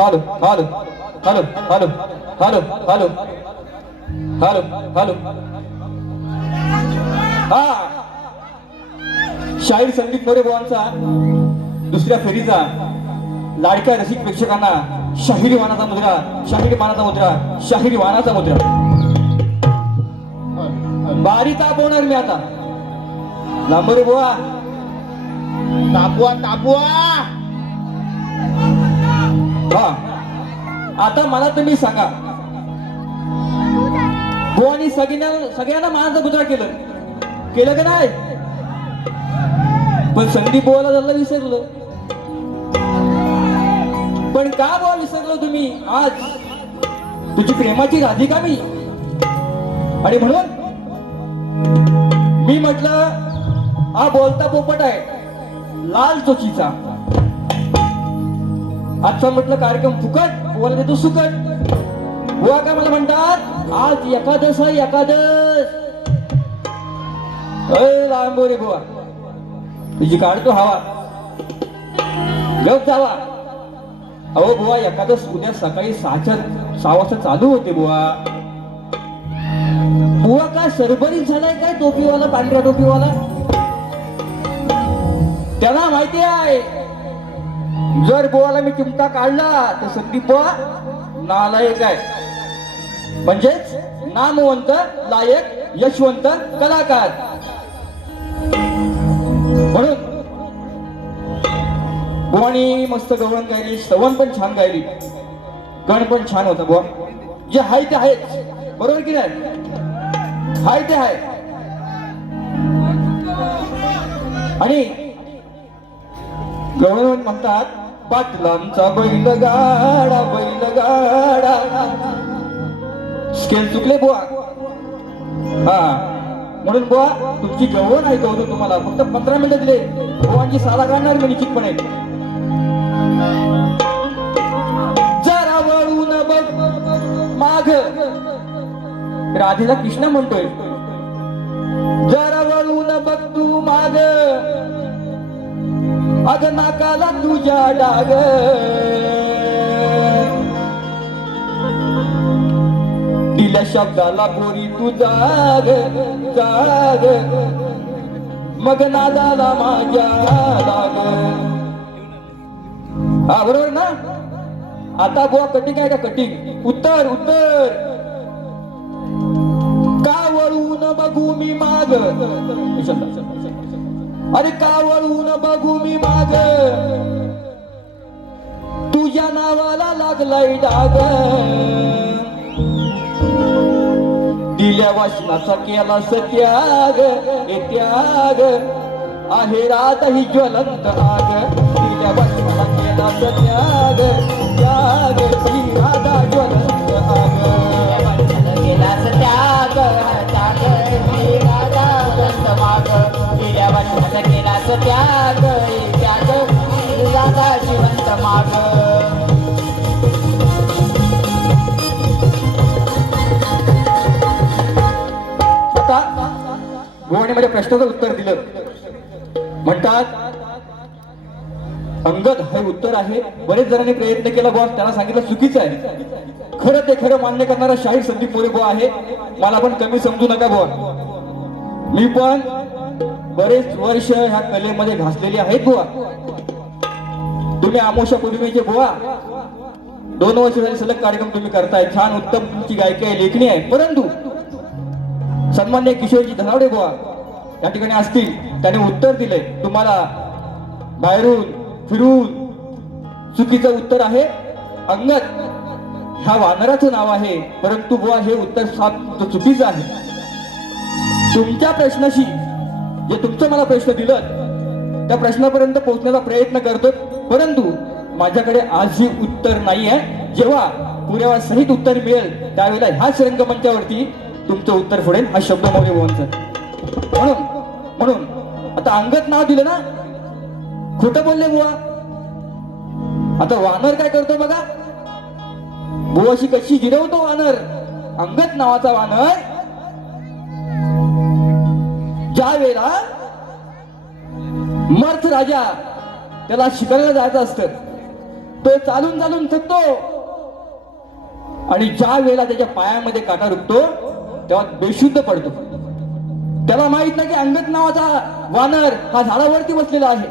Hello hello hello hello hello hello hello hello हा शाहीर संदीप मोरे बुवांचा दुसऱ्या फेरीचा लाडक्या रसिक प्रेक्षकांना शाहिरी वानाचा मुद्रा शाहिरी वानाचा मुद्रा शाहिरी वानाचा मुद्रा. बारी तापवणार मी आता. लांबोरे बुवा. तापवा तापवा हा. आता मला तुम्ही सांगा. आणि सगळ्यांना सगळ्यांना मानाचा गुजरा केलं. केलं का नाही? पण संदीप बोवाला झालं विसरलं. पण का बुवा विसरलो तुम्ही? आज तुझी प्रेमाची राधिका मी? आणि म्हणून मी म्हटलं हा बोलता पोपट आहे. लाल चोचीचा. आजचा म्हटलं कार्यक्रम फुकट बोला देतो सुकट. बुवा काय मला म्हणतात? आज एकादश आहे एकादश अय लांबोरे बुवा. तुझी काढतो हवा. गप जावा. अहो बुवा एकादश उद्या सकाळी सहाच्या सहा वाजता चालू होते बुवा. बुवा काय सरबरीत झालाय काय टोपीवाला पांढऱ्या टोपीवाला? त्याला माहिती आहे. जर बुवाला मी चिमटा काढला तर संदीप बुवा नालायक आहे. म्हणजेच नामवंत लायक यशवंत कलाकार. म्हणून बुवानी मस्त गवळण गायली सवन पण छान गायली. गण पण छान होता बुवा. जे आहे ते आहेच बरोबर की नाही? हाय ते आहे आणि गवळण म्हणतात पाटलांचा बैलगाडा बैलगाडा. स्केल चुकले बुवा. हा. म्हणून बुवा तुमची गवळण ऐकवतो तुम्हाला. फक्त पंधरा मिनिटं दिले. बुवांची साला काढणार मी निश्चितपणे जरा वळून बघ. माग राधेला कृष्ण म्हणतोय. जरा वळून बघ तू माग अग नाकाला तुझ्या डाग. दिल्या शब्दाला पोरी तू जाग जाग. मग नादाला माझ्या लाग हा बरोबर ना? आता बुवा कटिंग आहे का कटिंग? उत्तर उत्तर. का वळून बघू मी माग? अरे का वळून बघू मी माग. तुझ्या नावाला लागलाय डाग. दिल्या वाचनाचा केला सत्याग. हे त्याग आहे रात ही ज्वलंत आग. दिल्या वाचनाचा केला सत्याग. त्याग ही राधा ज्वलंत आग. गेल्या वर्षाचा केलास त्याग त्याग हे जिवंत माग आता माझ्या प्रश्नाचं उत्तर दिलं. म्हणतात अंगद हे उत्तर आहे. बरेच जणांनी प्रयत्न केला बॉस त्यांना सांगितलं चुकीचं आहे. खरं ते खरं मान्य करणारा शाहीर संदीप मोरे बो आहे. मला पण कमी समजू नका बुवा. मी पण बरेच वर्ष ह्या कलेमध्ये घासलेली आहेत बुवा. तुम्ही आमोशा पौर्णिमेचे बुवा. दोन वर्ष झाले सलग कार्यक्रम तुम्ही करताय. छान उत्तम तुमची गायकी आहे लेखणी आहे. परंतु सन्मान्य किशोरजी धनावडे बुवा या ठिकाणी असतील. त्याने उत्तर दिले. तुम्हाला बाहेरून फिरून चुकीचं उत्तर आहे. अंगत ह्या वानराचं नाव आहे. परंतु बुवा हे उत्तर साफ चुकीचं आहे. तुमच्या प्रश्नाशी जे तुमचं मला प्रश्न दिलं त्या प्रश्नापर्यंत पोहोचण्याचा प्रयत्न करतो परंतु माझ्याकडे आजही उत्तर नाही आहे जेव्हा पुरावा सहित उत्तर मिळेल त्यावेळेला ह्याच रंगमंचावरती तुमचं उत्तर फोडेल हा शब्द मोरे भुवनचा म्हणून म्हणून आता अंगत नाव दिलं ना? खोटं बोलले बुवा. आता वानर काय करतो बघा? बुवाशी कशी गिरवतो वानर? अंगत नावाचा वानर ज्या वेळेला मर्थ राजा त्याला शिकायला जायचं असतं तो चालून चालून थकतो. आणि ज्या वेळेला त्याच्या पायामध्ये काटा रुकतो तेव्हा बेशुद्ध पडतो. त्याला माहीत नाही की अंगत नावाचा वानर हा झाडावरती बसलेला आहे.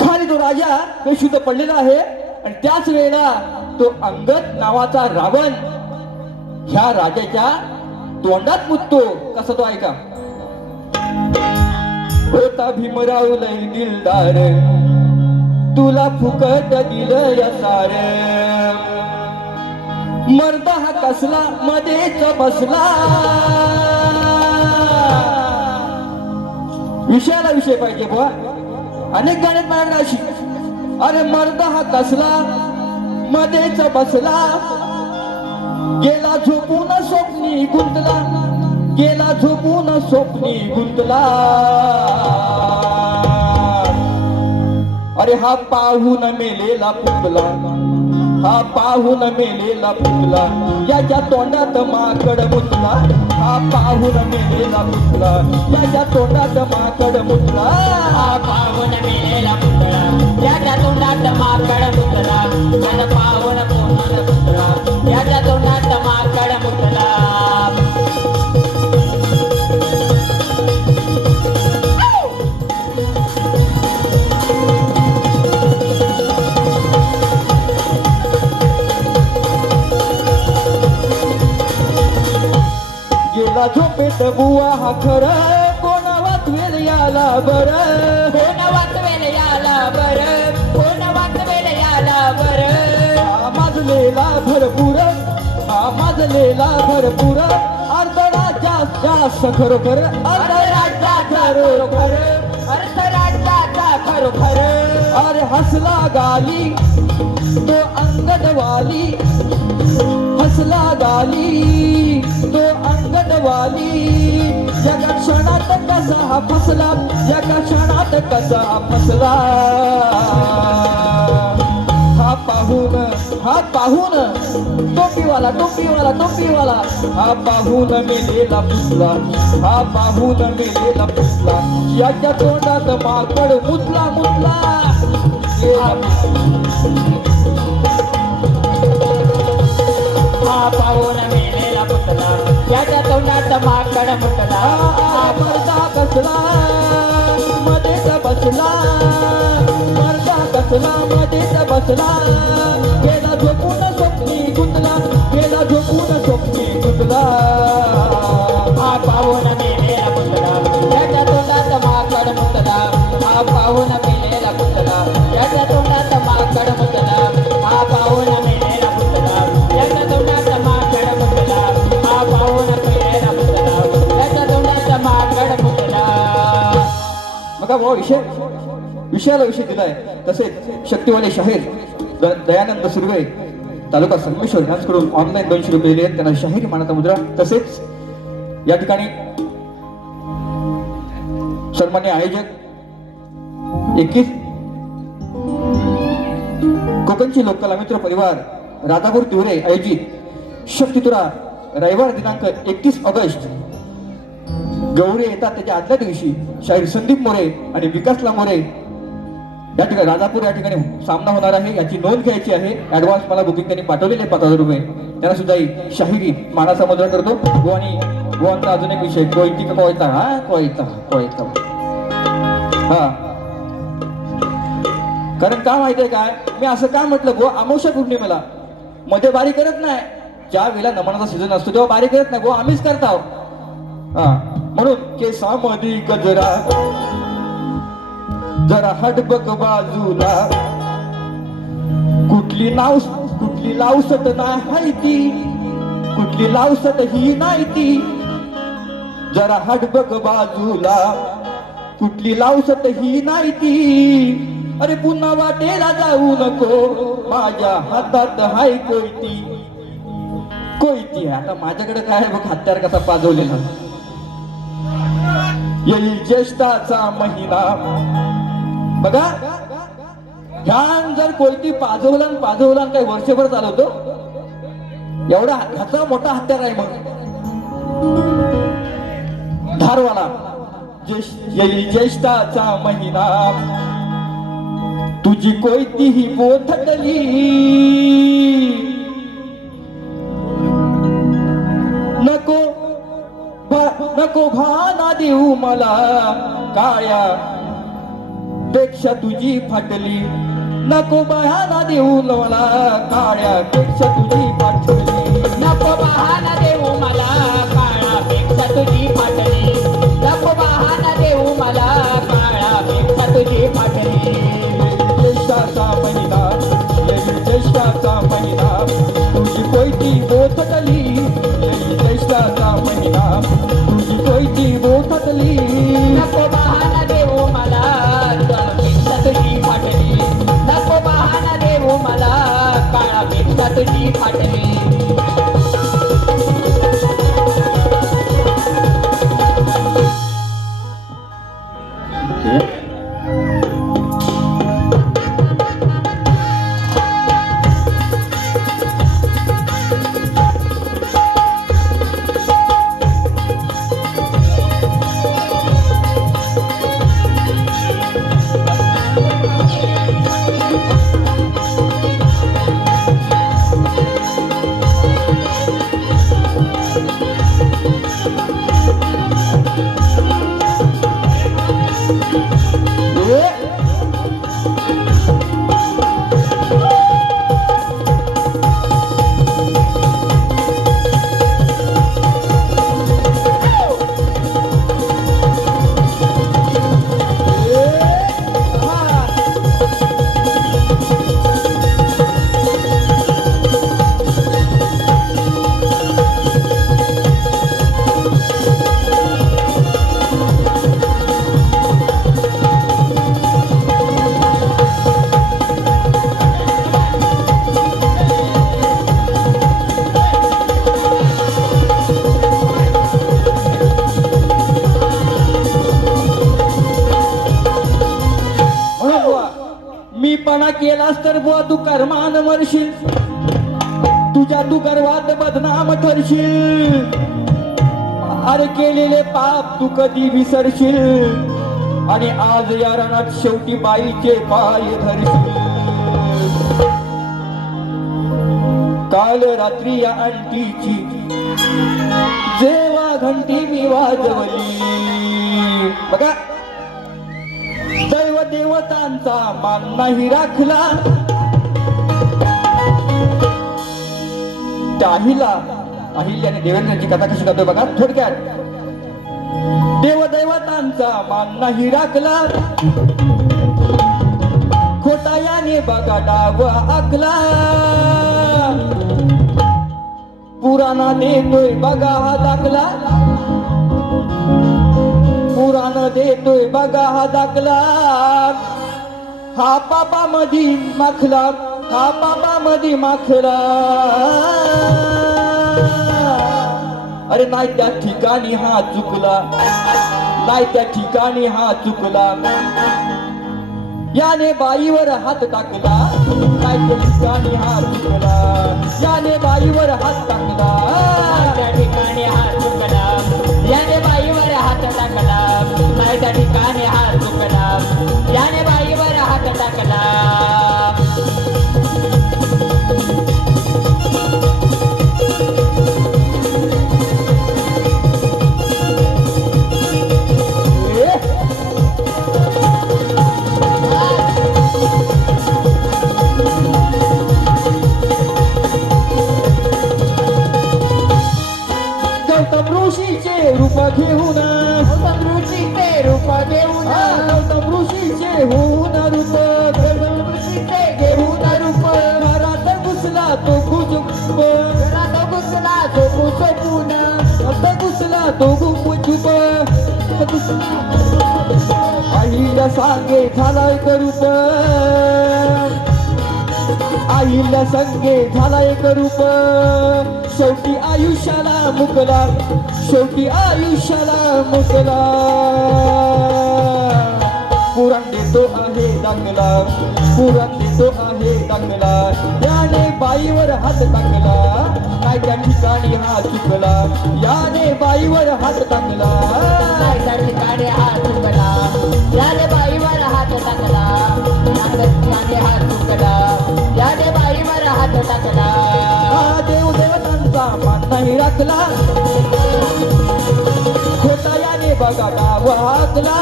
खाली तो राजा बेशुद्ध पडलेला आहे आणि त्याच वेळेला तो अंगत नावाचा रावण ह्या राजाच्या तोंडात मुततो. कसा तो ऐका? होता भीमराव लय दिलदार तुला फुकट दिलं या सार. मर्द हा कसला मध्येच बसला. विषयाला विषय पाहिजे बुवा. अनेक गाण्यात मिळाली अशी अरे मर्द हा कसला मध्येच बसला. गेला झोपून स्वप्नी गुंतला. गेला झोपून स्वप्नी गुंतला. अरे हा पाहून मेलेला पुतला हा पाहून मेलेला पुतला याच्या तोंडात माकड मुतला हा पाहून मेलेला पुतला याच्या तोंडात माकड मुतला. हा पाहून मेलेला पुतला याच्या तोंडात माकड मुतला पाहून याच्या तोंडात माकड मुतला. गेला झोपेत बुवा हा खर कोणा वाचवेल याला बर. कोण वाचवेल याला बर. कोण वाचवेल याला बर. हा माजलेला भरपूर. हा माजलेला भरपूर. अर्धडा जास्त खरोखर. अर्थराज्याचा खरोखर. भर भर अरे हसला गाली तो अंगडवाली हसला गाली तो अंगडवाली जगा क्षणात कसा फसला जगा क्षणात कसा फसला। हा पाहून टोपीवाला टोपीवाला टोपीवाला हा पाहून मेलेला पुसला हा पाहून मेलेला पुसला याच्या तोंडात माकड मुतला मुतला हा पाहून मेलेला पुतला याच्या तोंडात माकड मुतला हा मर्दा कसला मध्येच बसला बसला कसला बसला. गेला झोपून स्वप्नी गुंतला. गेला झोपून स्वप्नी गुंतला. हा पाहून मेलेला गुंतला. त्याच्या तोंडात माकड मुतला. हा पाहून मेलेला गुंतला. त्याच्या तोंडात माकड मुतला. हा पाहून मेलेला गुंतला. त्याच्या तोंडात माकड मुतला. हा पाहून मेलेला गुंतला. त्याच्या तोंडात माकड मुतला. मग भाऊ विषय. विषयाला विषय दिलाय. तसेच शक्तिवाले शाहीर दयानंद सुर्वे तालुका संगमेश्वर यांच्याकडून ऑनलाईन दोनशे रुपये दिले त्यांना शाहीर मानाचा मुद्रा. तसेच या ठिकाणी सन्मान्य आयोजक एकवीस कोकणची लोककला मित्र परिवार राधापूर तिवरे आयोजित शक्तितुरा रविवार दिनांक एकतीस ऑगस्ट गौरे येतात त्याच्या आदल्या दिवशी. शाहीर संदीप मोरे आणि विकासला मोरे या ठिकाणी राजापूर या ठिकाणी सामना होणार आहे. याची नोंद घ्यायची आहे. ऍडव्हान्स मला बुकिंग त्यांनी पाठवलेले पाच हजार रुपये. त्यांना सुद्धा ही शाहिरी मानाचा मुद्रा करतो. गो आणि गोवांचा अजून एक विषय. कोयती का कोयता हा? कोयता कोयता हा. कारण का माहितीये काय? मी असं का म्हटलं? गो अमावस्या पौर्णिमेला. मध्ये बारी करत नाही. ज्या वेळेला नमनाचा सीझन असतो तेव्हा बारी करत नाही. गो आम्हीच करत आहोत. हा. म्हणून केसामध्ये गजरा जरा हटबक बाजूला. कुठली नाव कुठली लावसट नाही ती. कुठली लावसट ही नाही ती. जरा हटबक बाजूला. कुठली लावसट ही नाही ती. अरे पुन्हा वाटेला जाऊ नको. माझ्या हातात हाय कोयती. कोयती आता माझ्याकडे काय आहे बघ? हत्यार कसा पाजवलेला. येईल ज्येष्ठाचा महिना. बघा ध्यान जर कोणती पाजवला आणि पाजवला काही वर्षभर चालवतो एवढा ह्याचा मोठा हत्यार आहे मग. धारवाला येईल ज्येष्ठाचा महिना तुझी कोयती ही बोथटली नको भा- नको भाना देऊ मला. काळ्या पेक्षा तुझी फाटली. नको बहाना देऊ लवला काळ्या पेक्षा तुझी फाटली. नको बहाना part of me. करशील अरे केलेले पाप तू कधी विसरशील? आणि आज या रणात शेवटी बाईचे पाय धरशील. काल रात्री या अंटीची जेव्हा घंटी मी वाजवली. बघा. दैव देवतांचा मान नाही राखला. त्या अहिल्याने देवेंद्रांची कथा कशी करतोय बघा. थोडक्यात. देव देवतांचा मान नाही राखला. खोटा याने बघा डाव आखला. पुराणा देतोय बघा हा दाखला. पुराण देतोय बघा हा दाखला. हा पापा मधी माखला. हा पापा मधी माखला. अरे नाही त्या ठिकाणी हा चुकला. नाही त्या ठिकाणी हा चुकला. याने बाईवर हात टाकला. नाही त्या ठिकाणी हा चुकला. याने बाईवर हात टाकला. त्या ठिकाणी हात सांगे झालाय करूप आईला संगे झालाय करूप शेवटी आयुष्याला मुकला शेवटी आयुष्याला मुकला पुराण तो आहे दाखला पुराण तो आहे दाखला याने बाईवर हात टाकला. काय त्या ठिकाणी हा चुकला याने बाईवर हात टाकला चुकला. याने बाईवर हात टाकला. मान खोटायाने बघा गावातला.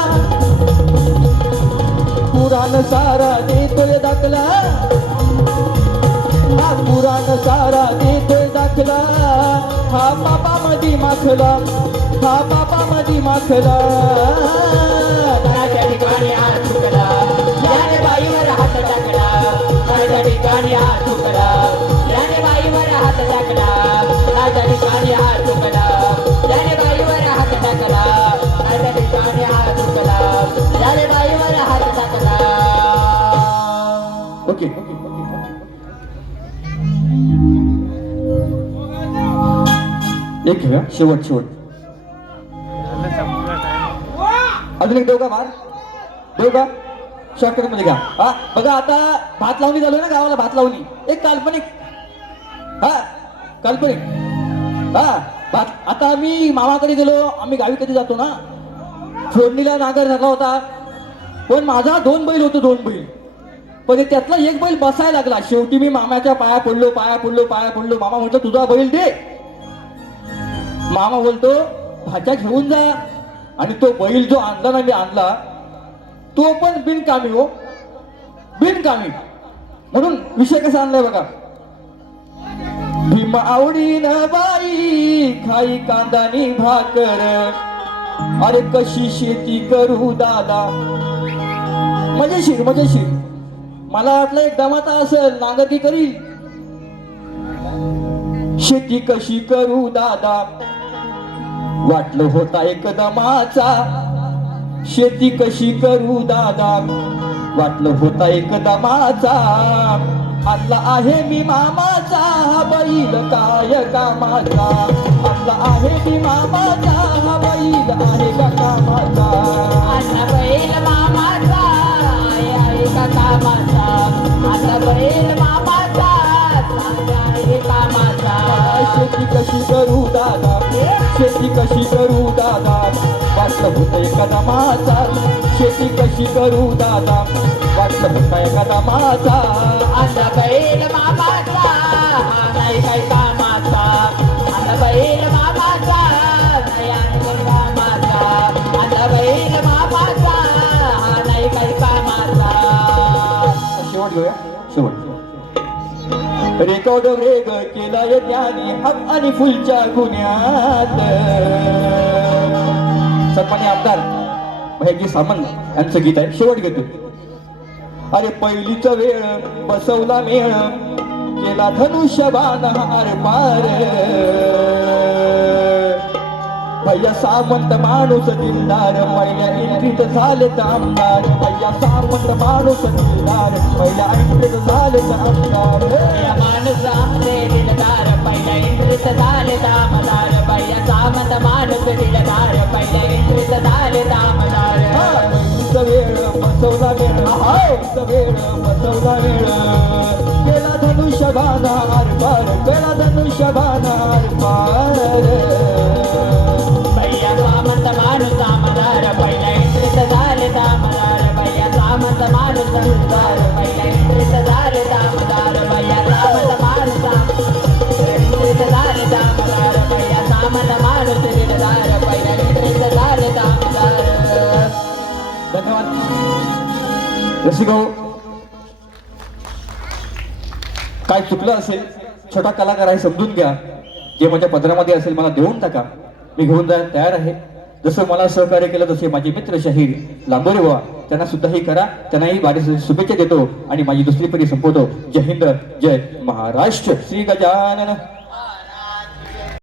पुराण सारा देतोय दाखला. हा पुराण सारा देतोय दाखला. हा बाबा मधी माखला. हा बाबा मधी माखला ठिकाणी हात चुकला. बाईवर हात टाकला. ठिकाणी हात चुकला. ओके एक घेऊया शेवट शेवट अजून एक देऊ का भात का शॉर्टकटमध्ये घ्या. हा बघा आता भात लावणी झालो ना गावाला भात लावणी. एक काल्पनिक. हा काल्पनिक. हा भात. आता आम्ही मामाकडे गेलो आम्ही गावी कधी जातो ना? फोडणीला नागर झाला होता. पण माझा दोन बैल होतो दोन बैल. पण त्यातला एक बैल बसायला लागला. शेवटी मी मामाच्या पाया पडलो पाया पडलो पाया पडलो. मामा म्हणतो तुझा बैल दे. मामा बोलतो भाज्या घेऊन जा. आणि तो बैल जो आणला ना मी आणला. तो पण बिनकामी हो. बिनकामी. म्हणून विषय कसा आणलाय बघा. भीम आवडीन बाई खाई कांदानी भाकर. अरे कशी शेती करू दादा? मजेशीर मजेशीर. मला वाटलं एक दमाता असेल नांगरकी करील. शेती कशी करू दादा? वाटलं होता एकदमाचा. शेती कशी करू दादा? वाटलं होता एकदमाचा. आणला आहे मी मामाचा बैल काय कामाचा आणला आहे मी मामाचा बैल आहे का कामाचा आता बैल मामाचा आहे आहे का कामाचा आता बैल मामाचा चांगला आहे कामाचा शेती कशी करू दादा? शेती कशी करू दादा? वाटलं होतं एका दमाचा शेती कशी करू दादा? वाटलं होतं एका आता बैल मामाचा हा नाही काय कामाचा आता बैल मामाचा नाही काय कामाचा आता बैल मामाचा हा नाही काय कामाचा शेवट घेऊया शेवट रेकॉर्ड रेग केलाय त्याने हक आणि फुलच्या गुन्ह्यात सन्मान्य आमदार भैजी सामंत यांचं गीत आहे शेवट घेतो अरे पहिलीच वेळ बसवला मेळ केला धनुष्यबाण हार पार. भैया सामंत माणूस दिलदार पहिल्या एंट्रीत झाले आमदार. भैया सामंत माणूस दिलदार पहिल्या एंट्रीत झाले आमदार. माणूस आमचे दिलदार पहिल्या इंद्रित झाले दामदार पहिल्या सामंत माणूस दिलदार पहिल्या इंद्रित झाले दामदार पहिलीच वेळ बसवला वेळ हाच वेळ बसवला वेळ. केला धनुष्यबाण हार पार केला धनुष्यबाण हार पार चुकलं असेल छोटा कलाकार आहे समजून घ्या. जे माझ्या पदरामध्ये असेल मला देऊन टाका. मी घेऊन जायला तयार आहे. जसं मला सहकार्य केलं तसे माझे मित्र शाहीर लांबोरे बुवा त्यांना सुद्धाही करा. त्यांनाही वाढीसाठी शुभेच्छा देतो आणि माझी दुसरी परी संपवतो. जय हिंद जय महाराष्ट्र. श्री गजानन.